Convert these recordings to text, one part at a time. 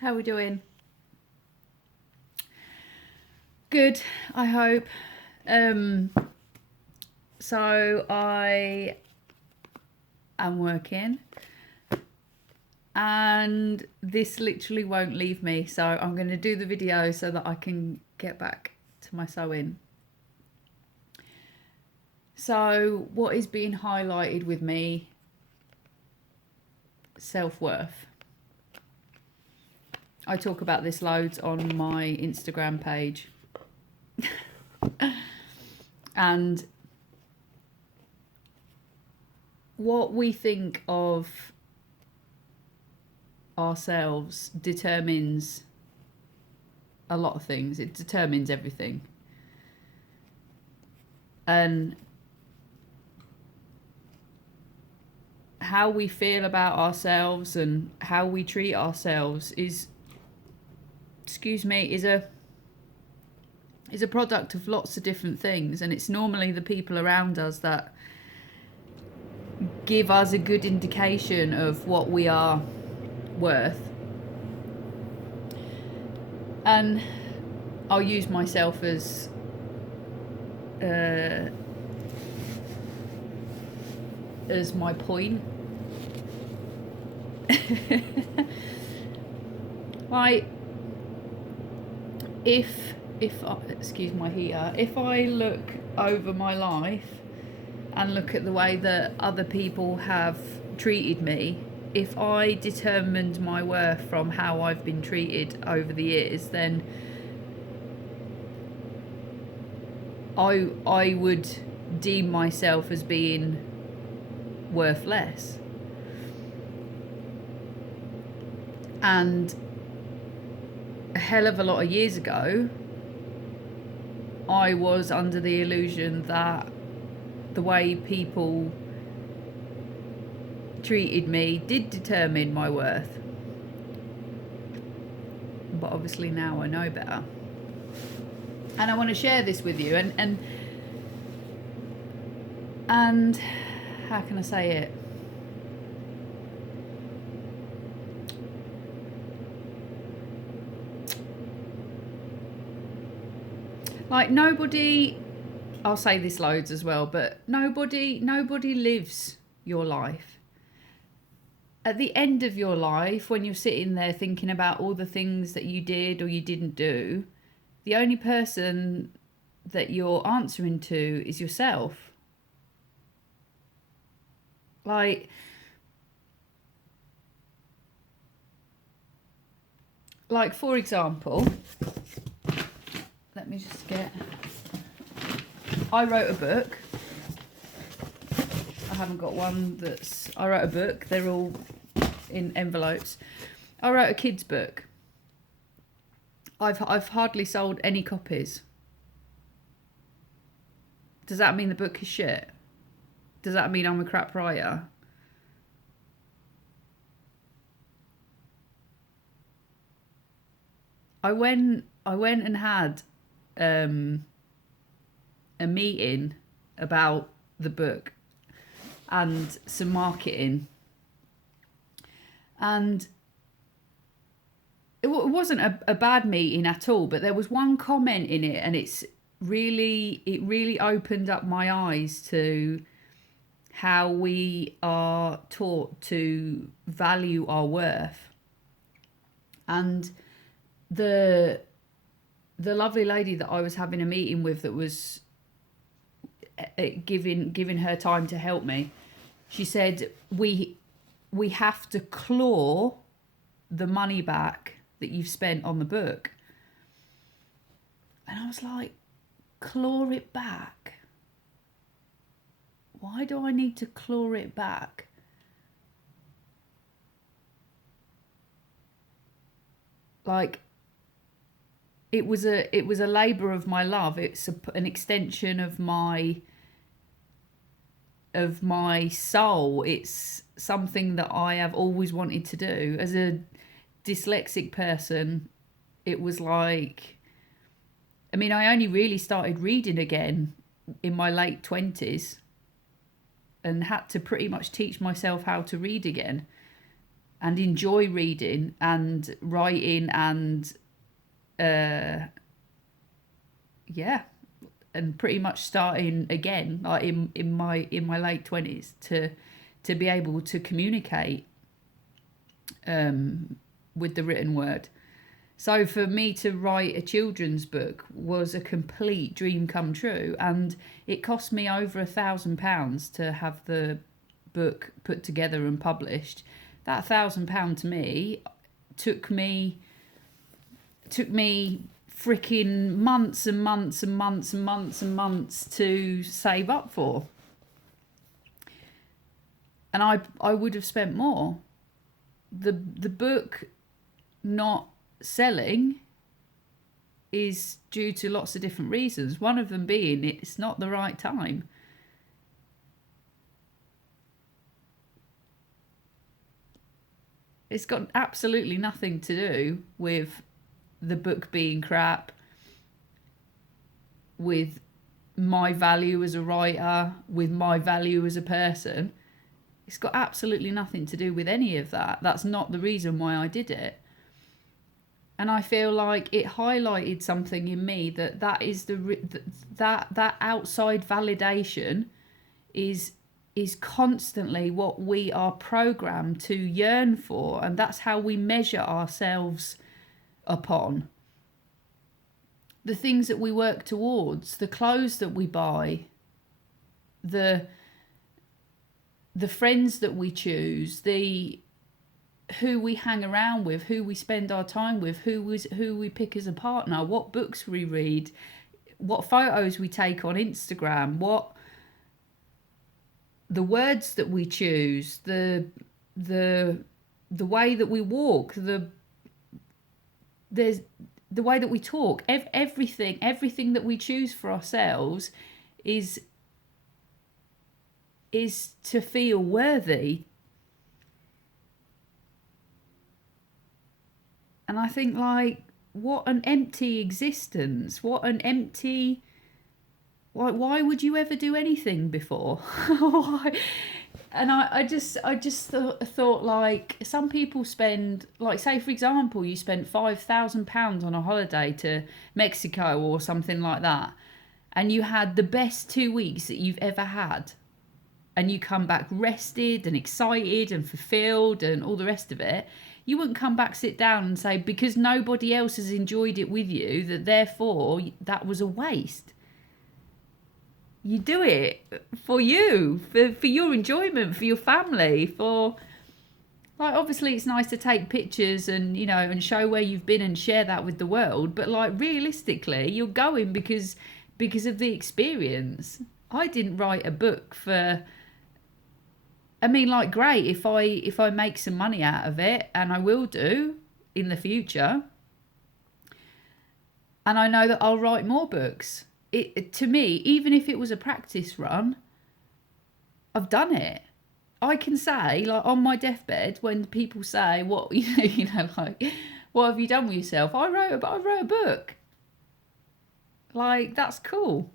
How are we doing? Good, I hope. So I am working and this literally won't leave me. So I'm going to do the video so that I can get back to my sewing. So what is being highlighted with me? Self-worth. I talk about this loads on my Instagram page. And what we think of ourselves determines a lot of things. It determines everything. And how we feel about ourselves and how we treat ourselves is a product of lots of different things, and it's normally the people around us that give us a good indication of what we are worth. And I'll use myself as my point. Like, if excuse my heater, if I look over my life and look at the way that other people have treated me, if I determined my worth from how I've been treated over the years, then I would deem myself as being worth less. And a hell of a lot of years ago, I was under the illusion that the way people treated me did determine my worth. But obviously now I know better. And I want to share this with you, and how can I say it? Like, nobody, I'll say this loads as well, but nobody lives your life. At the end of your life, when you're sitting there thinking about all the things that you did or you didn't do, the only person that you're answering to is yourself. Like, for example, let me just get, I wrote a book. I haven't got one I wrote a book. They're all in envelopes. I wrote a kid's book. I've hardly sold any copies. Does that mean the book is shit? Does that mean I'm a crap writer? I went and had a meeting about the book and some marketing, and it wasn't a bad meeting at all, but there was one comment in it, and it really opened up my eyes to how we are taught to value our worth. And the lovely lady that I was having a meeting with, that was giving her time to help me, she said, we have to claw the money back that you've spent on the book. And I was like, claw it back? Why do I need to claw it back? Like, it was a labour of my love. It's an extension of my soul. It's something that I have always wanted to do. As a dyslexic person, it was like, I mean, I only really started reading again in my late 20s and had to pretty much teach myself how to read again. and enjoy reading and writing and yeah, and pretty much starting again, like in my late 20s, to be able to communicate with the written word. So for me to write a children's book was a complete dream come true, and it cost me over £1,000 to have the book put together and published. That £1,000 to me took me freaking months and months and months and months and months to save up for. And I would have spent more. The book not selling is due to lots of different reasons. One of them being it's not the right time. It's got absolutely nothing to do with the book being crap, with my value as a writer, with my value as a person. It's got absolutely nothing to do with any of that. That's not the reason why I did it. And I feel like it highlighted something in me that is that outside validation is constantly what we are programmed to yearn for, and that's how we measure ourselves upon. The things that we work towards, the clothes that we buy, the friends that we choose, who we hang around with, who we spend our time with, who we pick as a partner, what books we read, what photos we take on Instagram, what the words that we choose, the way that we walk, the way that we talk, everything that we choose for ourselves is to feel worthy. And I think, like, what an empty existence. What an empty... Why would you ever do anything before? Why? And I just thought, like, some people spend, like, say, for example, you spent £5,000 on a holiday to Mexico or something like that, and you had the best 2 weeks that you've ever had. And you come back rested and excited and fulfilled and all the rest of it. You wouldn't come back, sit down and say, because nobody else has enjoyed it with you, that therefore that was a waste. You do it for you, for your enjoyment, for your family, for... Like, obviously it's nice to take pictures and, you know, and show where you've been and share that with the world. But, like, realistically, you're going because of the experience. I didn't write a book for... I mean, like, great, if I make some money out of it, and I will do in the future, and I know that I'll write more books. To me, even if it was a practice run, I've done it. I can say, like, on my deathbed, when people say, "What like, what have you done with yourself?" I wrote a book. Like, that's cool.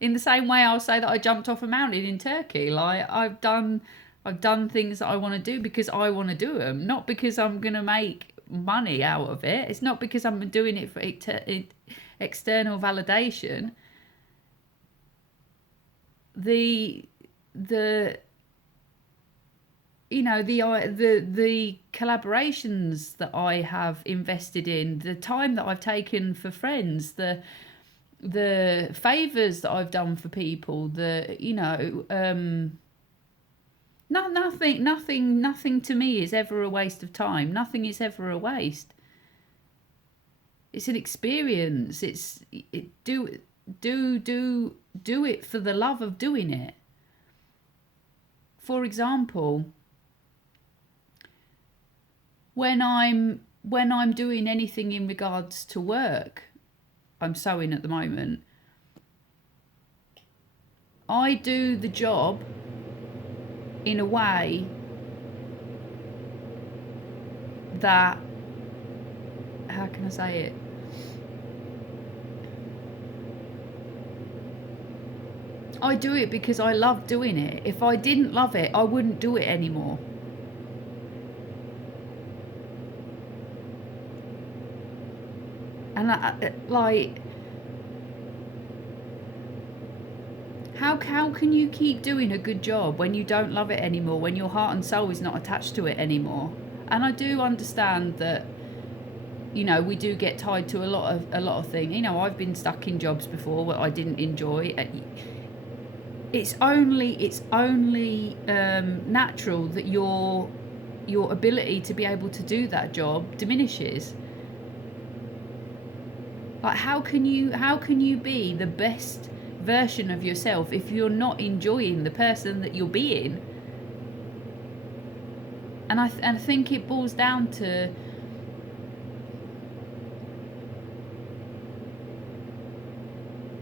In the same way, I'll say that I jumped off a mountain in Turkey. Like, I've done things that I want to do because I want to do them, not because I'm going to make money out of it. It's not because I'm doing it for external validation. The collaborations that I have invested in, the time that I've taken for friends, the favors that I've done for people, nothing to me is ever a waste of time. Nothing is ever a waste. It's an experience. Do it for the love of doing it. For example, when I'm doing anything in regards to work, I'm sewing at the moment, I do the job in a way that, how can I say it? I do it because I love doing it. If I didn't love it, I wouldn't do it anymore. And like, how can you keep doing a good job when you don't love it anymore, when your heart and soul is not attached to it anymore? And I do understand that, you know, we do get tied to a lot of things. You know, I've been stuck in jobs before where I didn't enjoy. It's only natural that your ability to be able to do that job diminishes. Like, how can you be the best version of yourself if you're not enjoying the person that you're being? And I think it boils down to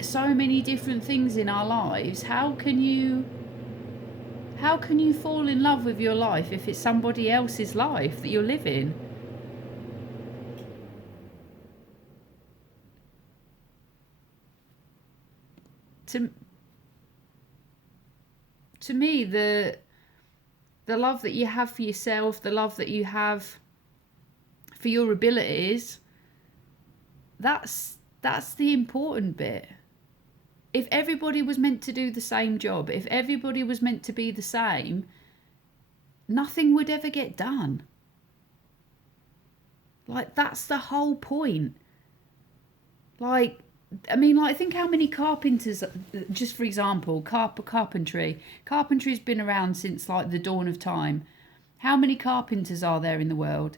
so many different things in our lives. How can you fall in love with your life if it's somebody else's life that you're living? To to me, the love that you have for yourself, the love that you have for your abilities, that's the important bit. If everybody was meant to do the same job, if everybody was meant to be the same, nothing would ever get done. Like, that's the whole point. Like, I mean, like, think how many carpenters, just for example, carpentry. Carpentry's been around since, like, the dawn of time. How many carpenters are there in the world?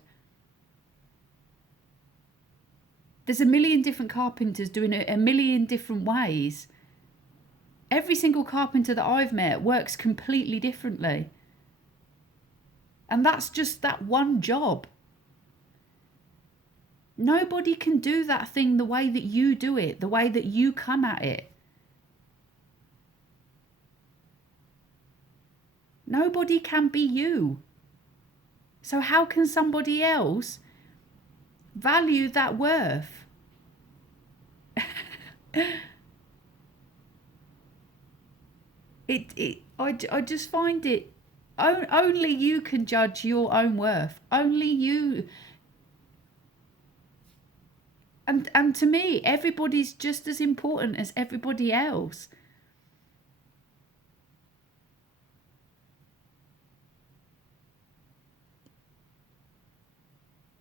There's a million different carpenters doing it a million different ways. Every single carpenter that I've met works completely differently. And that's just that one job. Nobody can do that thing the way that you do it, the way that you come at it. Nobody can be you. So how can somebody else value that worth? I just find it, only you can judge your own worth. Only you. And to me, everybody's just as important as everybody else.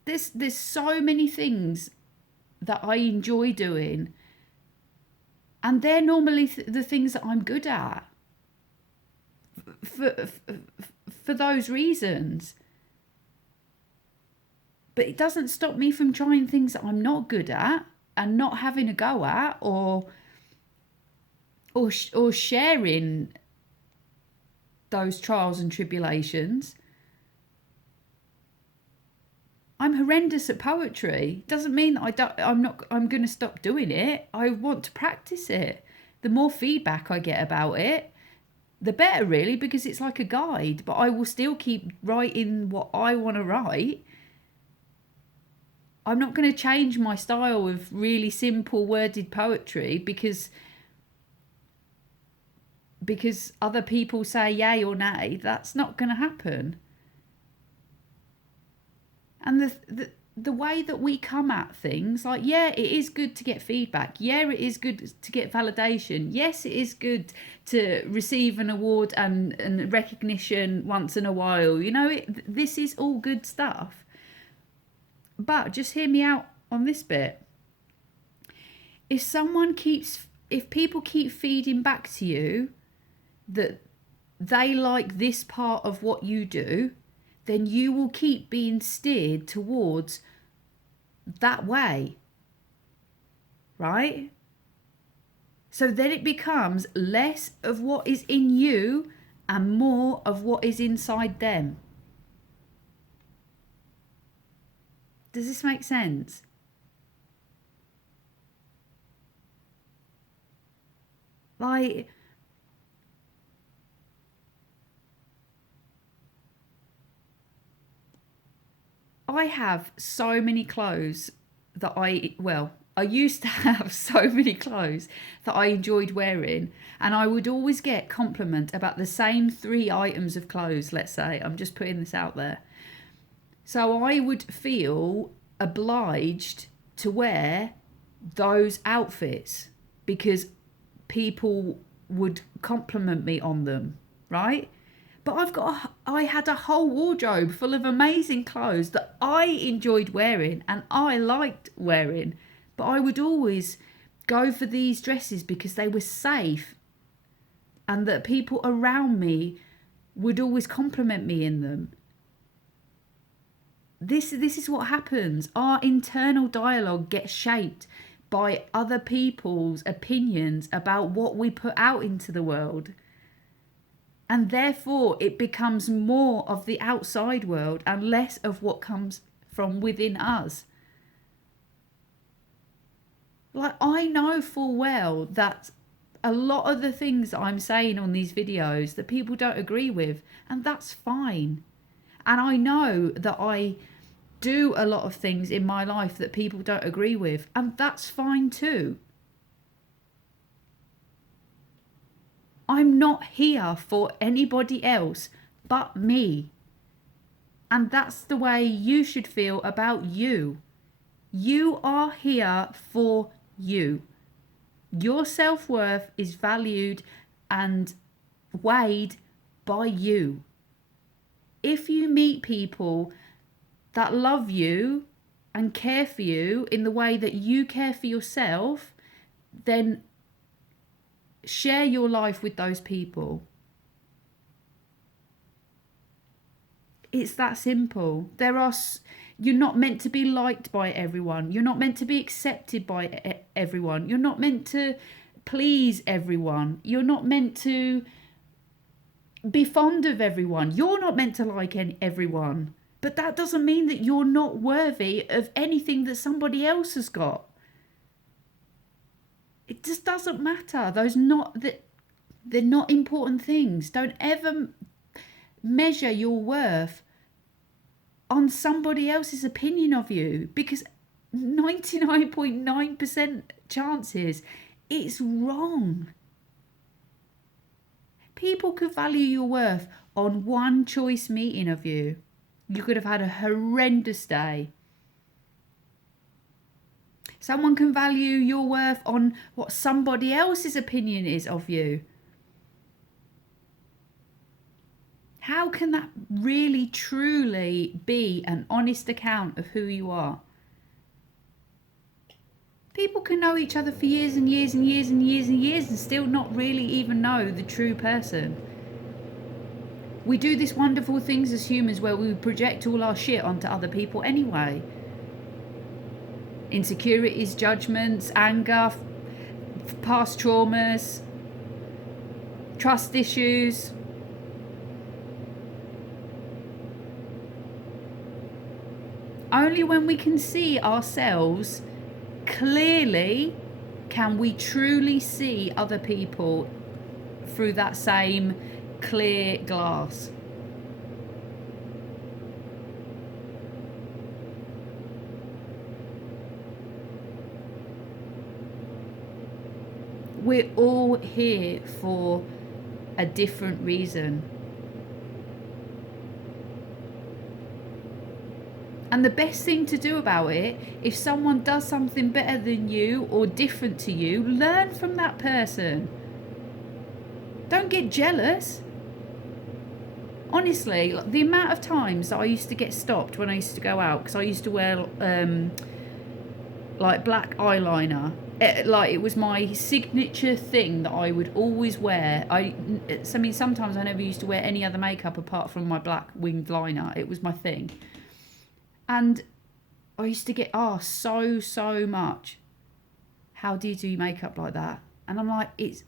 There's so many things that I enjoy doing, and they're normally the things that I'm good at for for those reasons. But it doesn't stop me from trying things that I'm not good at and not having a go at, or sharing those trials and tribulations. I'm horrendous at poetry. Doesn't mean that I'm going to stop doing it. I want to practice it. The more feedback I get about it, the better, really, because it's like a guide. But I will still keep writing what I want to write. I'm not going to change my style of really simple worded poetry because other people say yay or nay. That's not going to happen. And the way that we come at things, like, yeah, it is good to get feedback. Yeah, it is good to get validation. Yes, it is good to receive an award and recognition once in a while. You know, this is all good stuff. But just hear me out on this bit. If people keep feeding back to you that they like this part of what you do, then you will keep being steered towards that way, right? So then it becomes less of what is in you and more of what is inside them. Does this make sense? Like, I have so many clothes that I used to have so many clothes that I enjoyed wearing, and I would always get compliment about the same 3 items of clothes, let's say. I'm just putting this out there. So I would feel obliged to wear those outfits because people would compliment me on them, right? But I had a whole wardrobe full of amazing clothes that I enjoyed wearing and I liked wearing. But I would always go for these dresses because they were safe and that people around me would always compliment me in them. This is what happens. Our internal dialogue gets shaped by other people's opinions about what we put out into the world. And therefore, it becomes more of the outside world and less of what comes from within us. Like, I know full well that a lot of the things that I'm saying on these videos that people don't agree with, and that's fine. And I know that I do a lot of things in my life that people don't agree with, and that's fine too. I'm not here for anybody else but me. And that's the way you should feel about you. You are here for you. Your self-worth is valued and weighed by you. If you meet people that love you and care for you in the way that you care for yourself, then share your life with those people. It's that simple. You're not meant to be liked by everyone. You're not meant to be accepted by everyone. You're not meant to please everyone. You're not meant to be fond of everyone. You're not meant to like everyone. But that doesn't mean that you're not worthy of anything that somebody else has got. It just doesn't matter. They're not important things. Don't ever measure your worth on somebody else's opinion of you, because 99.9% chances it's wrong. People could value your worth on one choice meeting of you. You could have had a horrendous day. Someone can value your worth on what somebody else's opinion is of you. How can that really, truly be an honest account of who you are? People can know each other for years and years and years and years and years and still not really even know the true person. We do these wonderful things as humans where we project all our shit onto other people anyway. Insecurities, judgments, anger, past traumas, trust issues. Only when we can see ourselves clearly can we truly see other people through that same clear glass. We're all here for a different reason. And the best thing to do about it, if someone does something better than you or different to you, learn from that person. Don't get jealous. Honestly, the amount of times that I used to get stopped when I used to go out, because I used to wear like black eyeliner. It was my signature thing that I would always wear. Sometimes I never used to wear any other makeup apart from my black winged liner. It was my thing. And I used to get asked so much, how do you do makeup like that? And I'm like, it's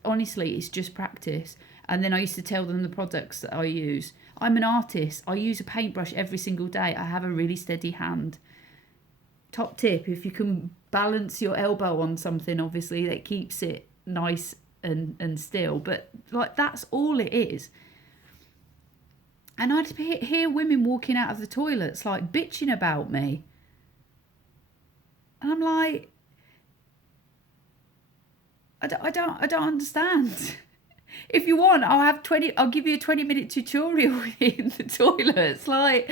just practice. And then I used to tell them the products that I use. I'm an artist. I use a paintbrush every single day. I have a really steady hand. Top tip, if you can balance your elbow on something, obviously that keeps it nice and still. But like, that's all it is. And I'd hear women walking out of the toilets like bitching about me. And I'm like, I don't understand. If you want, I'll give you a 20-minute tutorial in the toilets. Like,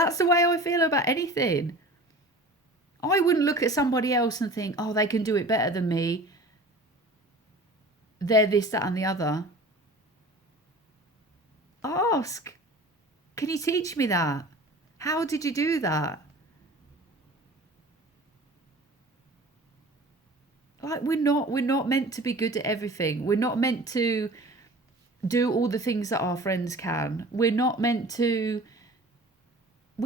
That's the way I feel about anything. I wouldn't look at somebody else and think, oh, they can do it better than me. They're this, that, and the other. Ask, can you teach me that? How did you do that? Like, we're not meant to be good at everything. We're not meant to do all the things that our friends can. We're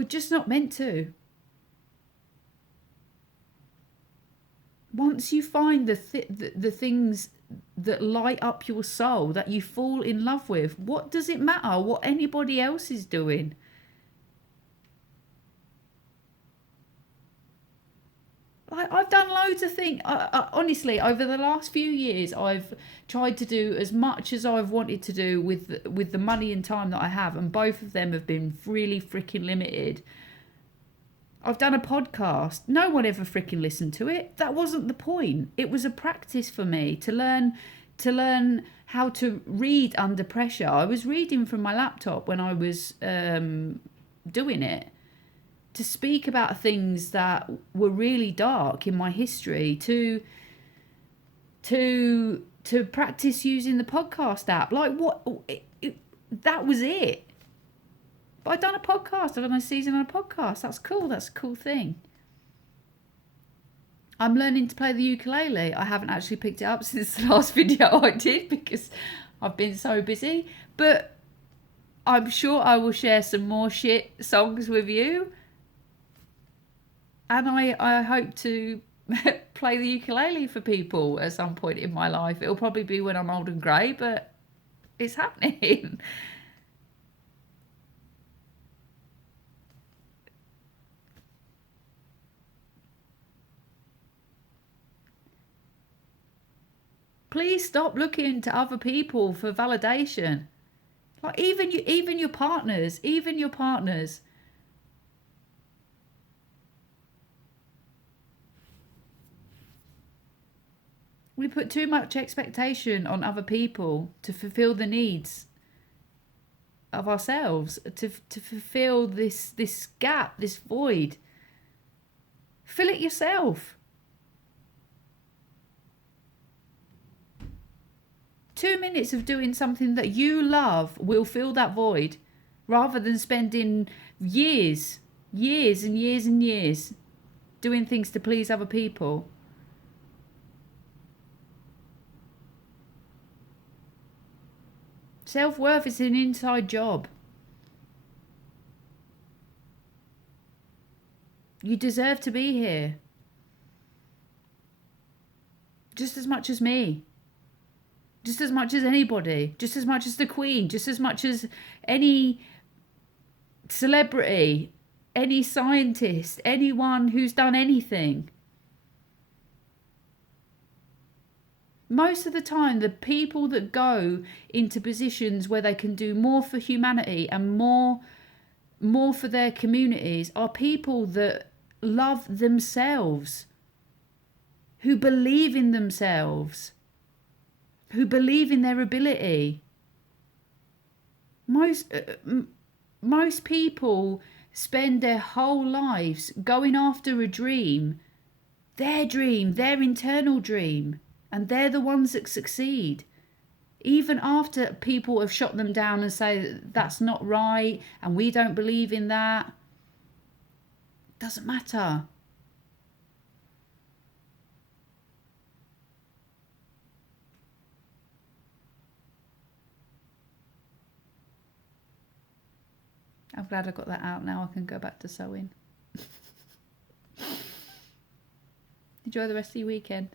just not meant to. Once you find the things that light up your soul, that you fall in love with, what does it matter what anybody else is doing? I've done loads of things. Honestly, over the last few years, I've tried to do as much as I've wanted to do with the money and time that I have, and both of them have been really freaking limited. I've done a podcast. No one ever freaking listened to it. That wasn't the point. It was a practice for me to learn how to read under pressure. I was reading from my laptop when I was doing it, to speak about things that were really dark in my history, to practice using the podcast app. Like, that was it. But I've done a podcast. I've done a season on a podcast. That's cool. That's a cool thing. I'm learning to play the ukulele. I haven't actually picked it up since the last video I did because I've been so busy. But I'm sure I will share some more shit songs with you. And I hope to play the ukulele for people at some point in my life. It'll probably be when I'm old and grey, but it's happening. Please stop looking to other people for validation. Like, even your partners. We put too much expectation on other people to fulfill the needs of ourselves, to fulfill this gap, this void. Fill it yourself. 2 minutes of doing something that you love will fill that void, rather than spending years and years and years doing things to please other people. Self-worth is an inside job. You deserve to be here. Just as much as me. Just as much as anybody. Just as much as the Queen. Just as much as any celebrity. Any scientist. Anyone who's done anything. Most of the time, the people that go into positions where they can do more for humanity and more for their communities are people that love themselves, who believe in themselves, who believe in their ability. Most people spend their whole lives going after a dream, their internal dream. And they're the ones that succeed. Even after people have shot them down and say that's not right and we don't believe in that. Doesn't matter. I'm glad I got that out now. I can go back to sewing. Enjoy the rest of your weekend.